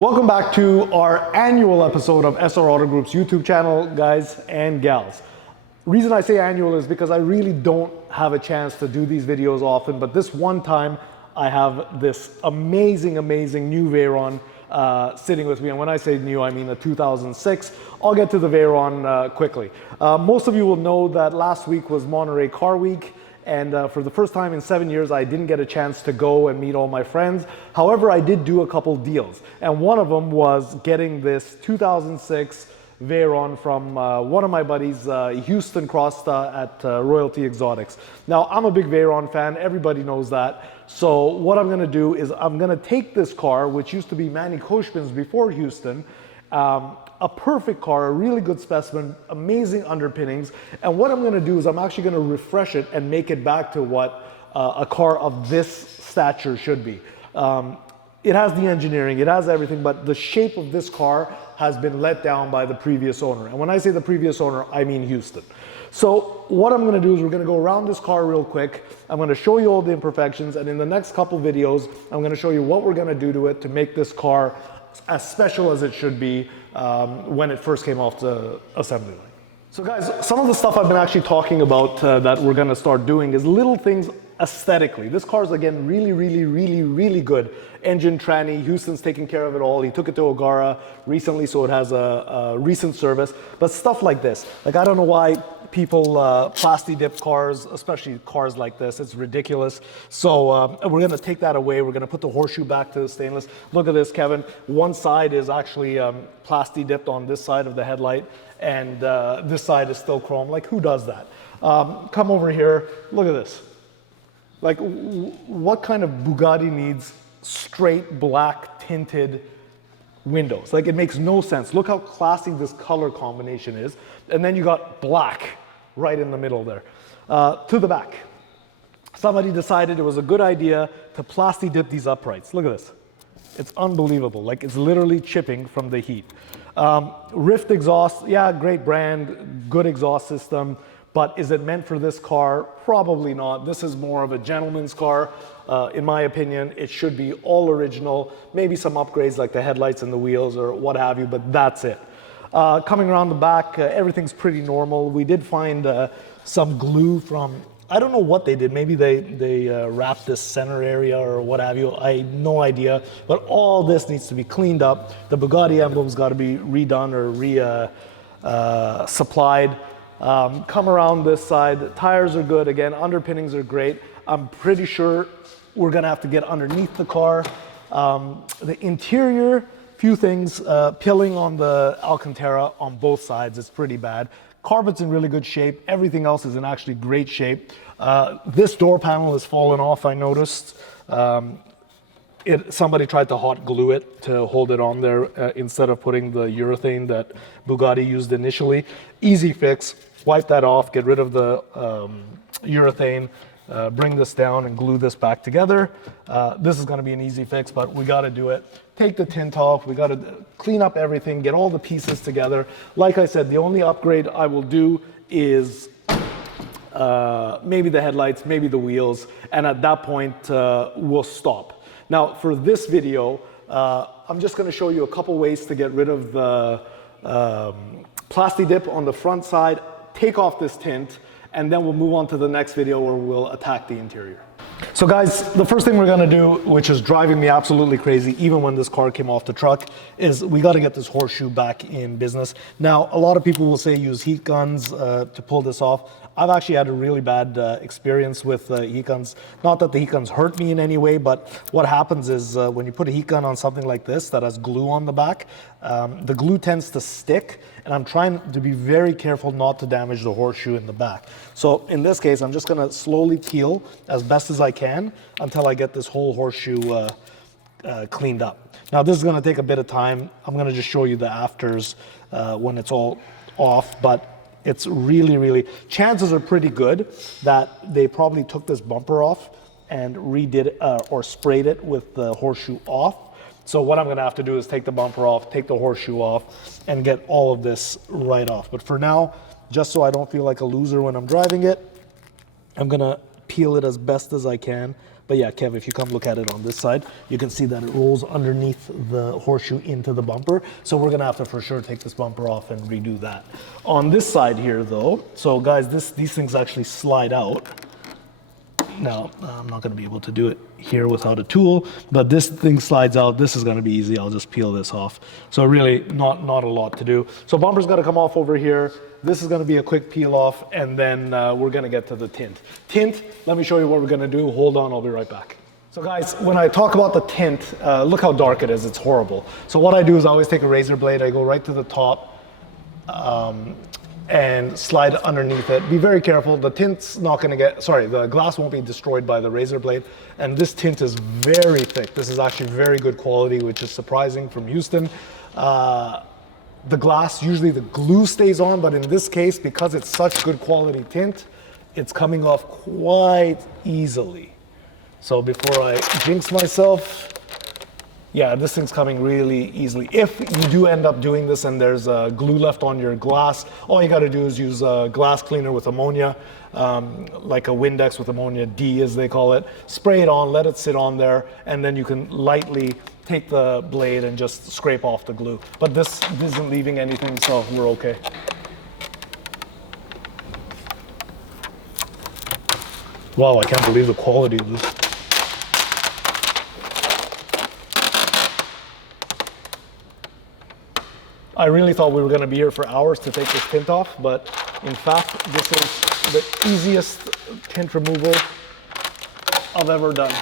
Welcome back to our annual episode of SR Auto Group's YouTube channel, guys and gals. Reason I say annual is because I really don't have a chance to do these videos often, but this one time I have this amazing new Veyron sitting with me. And when I say new, I mean a 2006. I'll get to the Veyron quickly. Most of you will know that last week was Monterey Car Week. And for the first time in 7 years, I didn't get a chance to go and meet all my friends. However, I did do a couple deals. And one of them was getting this 2006 Veyron from one of my buddies, Houston Crosta at Royalty Exotics. Now, I'm a big Veyron fan. Everybody knows that. So what I'm going to do is I'm going to take this car, which used to be Manny Khoshbin's before Houston, a perfect car, a really good specimen, amazing underpinnings. And what I'm going to do is I'm actually going to refresh it and make it back to what a car of this stature should be. It has the engineering, it has everything, but the shape of this car has been let down by the previous owner. And when I say the previous owner, I mean Houston. So what I'm going to do is we're going to go around this car real quick. I'm going to show you all the imperfections, and in the next couple videos, I'm going to show you what we're going to do to it to make this car as special as it should be when it first came off the assembly line. So guys, some of the stuff I've been actually talking about that we're gonna start doing is little things aesthetically. This car is, again, really good. Engine, tranny, Houston's taking care of it all. He took it to O'Gara recently, so it has a recent service. But stuff like this, like I don't know why people plasti dip cars, especially cars like this. It's ridiculous. So we're gonna take that away. We're gonna put the horseshoe back to the stainless. Look at this, Kevin. One side is actually plasti dipped on this side of the headlight, and this side is still chrome. Like, who does that? Come over here. Look at this. Like, what kind of Bugatti needs straight black tinted windows? Like, it makes no sense. Look how classy this color combination is. And then you got black right in the middle there. To the back. Somebody decided it was a good idea to plasti dip these uprights. Look at this. It's unbelievable. Like, it's literally chipping from the heat. Rift exhaust, yeah, great brand, good exhaust system. But is it meant for this car? Probably not. This is more of a gentleman's car. In my opinion, it should be all original. Maybe some upgrades like the headlights and the wheels or what have you, but that's it. Coming around the back, everything's pretty normal. We did find some glue from, I don't know what they did. Maybe they wrapped this center area or what have you. I have no idea. But all this needs to be cleaned up. The Bugatti emblem's got to be redone or supplied. Come around this side. The tires are good. Again, underpinnings are great. I'm pretty sure we're going to have to get underneath the car. The interior, few things. Pilling on the Alcantara on both sides is pretty bad. Carpet's in really good shape. Everything else is in actually great shape. This door panel has fallen off, I noticed. Somebody tried to hot glue it to hold it on there instead of putting the urethane that Bugatti used initially. Easy fix. Wipe that off, get rid of the urethane, bring this down and glue this back together. This is going to be an easy fix, but we got to do it. Take the tint off. We got to clean up everything, get all the pieces together. Like I said, the only upgrade I will do is maybe the headlights, maybe the wheels, and at that point we'll stop. Now for this video, I'm just going to show you a couple ways to get rid of the plasti dip on the front side, take off this tint, and then we'll move on to the next video where we'll attack the interior. So guys, the first thing we're gonna do, which is driving me absolutely crazy, even when this car came off the truck, is we gotta get this horseshoe back in business. Now, a lot of people will say use heat guns to pull this off. I've actually had a really bad experience with heat guns. Not that the heat guns hurt me in any way, but what happens is when you put a heat gun on something like this that has glue on the back, the glue tends to stick, and I'm trying to be very careful not to damage the horseshoe in the back. So in this case, I'm just gonna slowly peel as best as I can until I get this whole horseshoe cleaned up. Now this is gonna take a bit of time. I'm gonna just show you the afters when it's all off, but it's really, chances are pretty good that they probably took this bumper off and redid it or sprayed it with the horseshoe off. So what I'm gonna have to do is take the bumper off, take the horseshoe off, and get all of this right off. But for now, just so I don't feel like a loser when I'm driving it, I'm gonna peel it as best as I can, But yeah, Kev, if you come look at it on this side, you can see that it rolls underneath the horseshoe into the bumper. So we're gonna have to for sure take this bumper off and redo that. On this side here though, so guys, these things actually slide out. Now, I'm not gonna be able to do it here without a tool, but this thing slides out. This is gonna be easy. I'll just peel this off. So really not a lot to do. So bumper's gonna come off over here. This is gonna be a quick peel off, and then we're gonna get to the tint. Tint, let me show you what we're gonna do. Hold on, I'll be right back. So guys, when I talk about the tint, look how dark it is, it's horrible. So what I do is I always take a razor blade, I go right to the top, and slide underneath it. Be very careful, the tint's not gonna get, sorry, the glass won't be destroyed by the razor blade. And this tint is very thick. This is actually very good quality, which is surprising from Houston. The glass, usually the glue stays on, but in this case, because it's such good quality tint, it's coming off quite easily. So before I jinx myself, yeah, this thing's coming really easily. If you do end up doing this and there's glue left on your glass, all you gotta do is use a glass cleaner with ammonia, like a Windex with ammonia D as they call it. Spray it on, let it sit on there, and then you can lightly take the blade and just scrape off the glue. But this isn't leaving anything, so we're okay. Wow, I can't believe the quality of this. I really thought we were going to be here for hours to take this tint off, but in fact, this is the easiest tint removal I've ever done.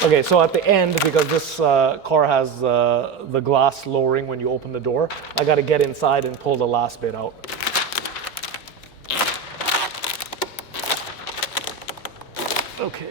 Okay, so at the end, because this car has the glass lowering when you open the door, I got to get inside and pull the last bit out. Okay.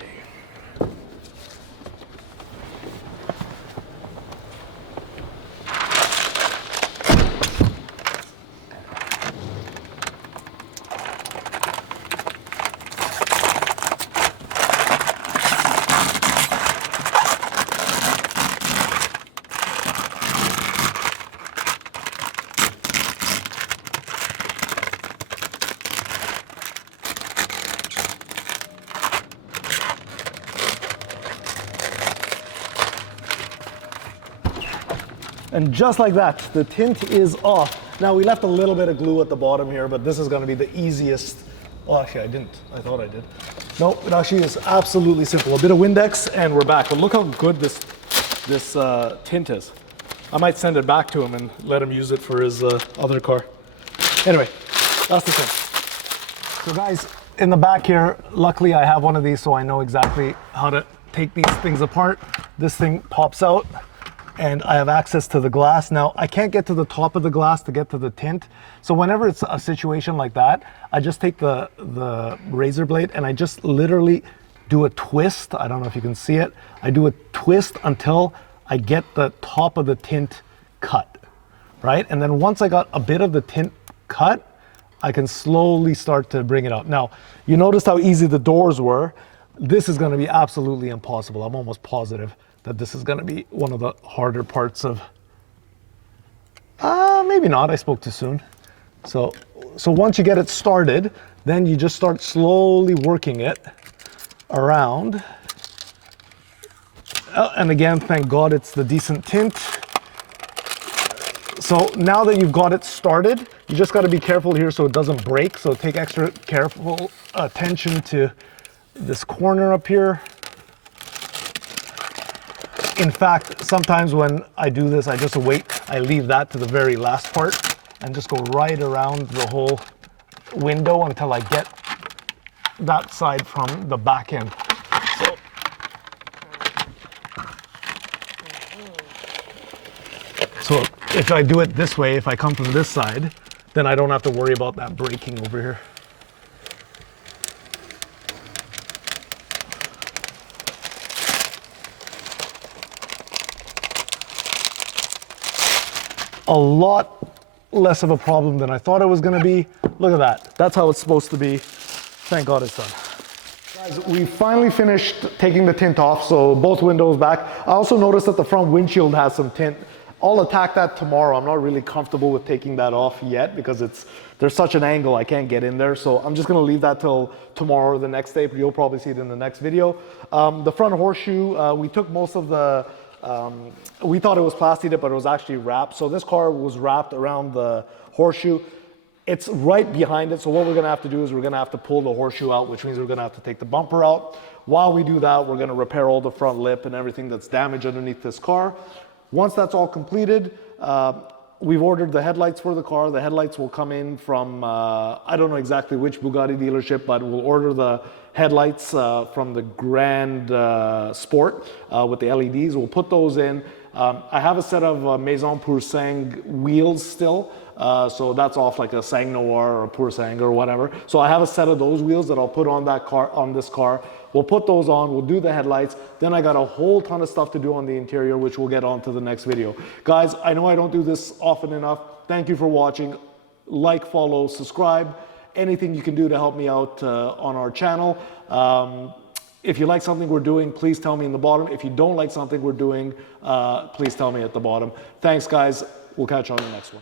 And just like that, the tint is off. Now we left a little bit of glue at the bottom here, but this is gonna be the easiest. Oh, actually I didn't, I thought I did. No, it actually is absolutely simple. A bit of Windex and we're back. But look how good this tint is. I might send it back to him and let him use it for his other car. Anyway, that's the thing. So guys, in the back here, luckily I have one of these so I know exactly how to take these things apart. This thing pops out, and I have access to the glass. Now, I can't get to the top of the glass to get to the tint. So whenever it's a situation like that, I just take the razor blade and I just literally do a twist. I don't know if you can see it. I do a twist until I get the top of the tint cut, right? And then once I got a bit of the tint cut, I can slowly start to bring it out. Now, you noticed how easy the doors were. This is gonna be absolutely impossible. I'm almost positive that this is gonna be one of the harder parts of, maybe not, I spoke too soon. So once you get it started, then you just start slowly working it around. And again, thank God it's the decent tint. So now that you've got it started, you just gotta be careful here so it doesn't break. So take extra careful attention to this corner up here. In fact, sometimes when I do this, I just wait, I leave that to the very last part and just go right around the whole window until I get that side from the back end. So if I do it this way, if I come from this side, then I don't have to worry about that breaking over here. A lot less of a problem than I thought it was gonna be. Look at that. That's how it's supposed to be. Thank God it's done. Guys, we finally finished taking the tint off, so both windows back. I also noticed that the front windshield has some tint. I'll attack that tomorrow. I'm not really comfortable with taking that off yet because there's such an angle I can't get in there. So I'm just gonna leave that till tomorrow or the next day, but you'll probably see it in the next video. The front horseshoe, we took most of the, we thought it was plastic, but it was actually wrapped. So this car was wrapped around the horseshoe. It's right behind it. So what we're gonna have to do is we're gonna have to pull the horseshoe out, which means we're gonna have to take the bumper out. While we do that, we're gonna repair all the front lip and everything that's damaged underneath this car. Once that's all completed, we've ordered the headlights for the car. The headlights will come in from, I don't know exactly which Bugatti dealership, but we'll order the headlights from the Grand Sport with the LEDs. We'll put those in. I have a set of Maison Pour Sang wheels still. So that's off like a Sang Noir or a Pour Sang or whatever. So I have a set of those wheels that I'll put on that car, on this car. We'll put those on, we'll do the headlights. Then I got a whole ton of stuff to do on the interior, which we'll get on to the next video. Guys, I know I don't do this often enough. Thank you for watching. Like, follow, subscribe. Anything you can do to help me out on our channel. If you like something we're doing, please tell me in the bottom. If you don't like something we're doing, please tell me at the bottom. Thanks, guys. We'll catch you on the next one.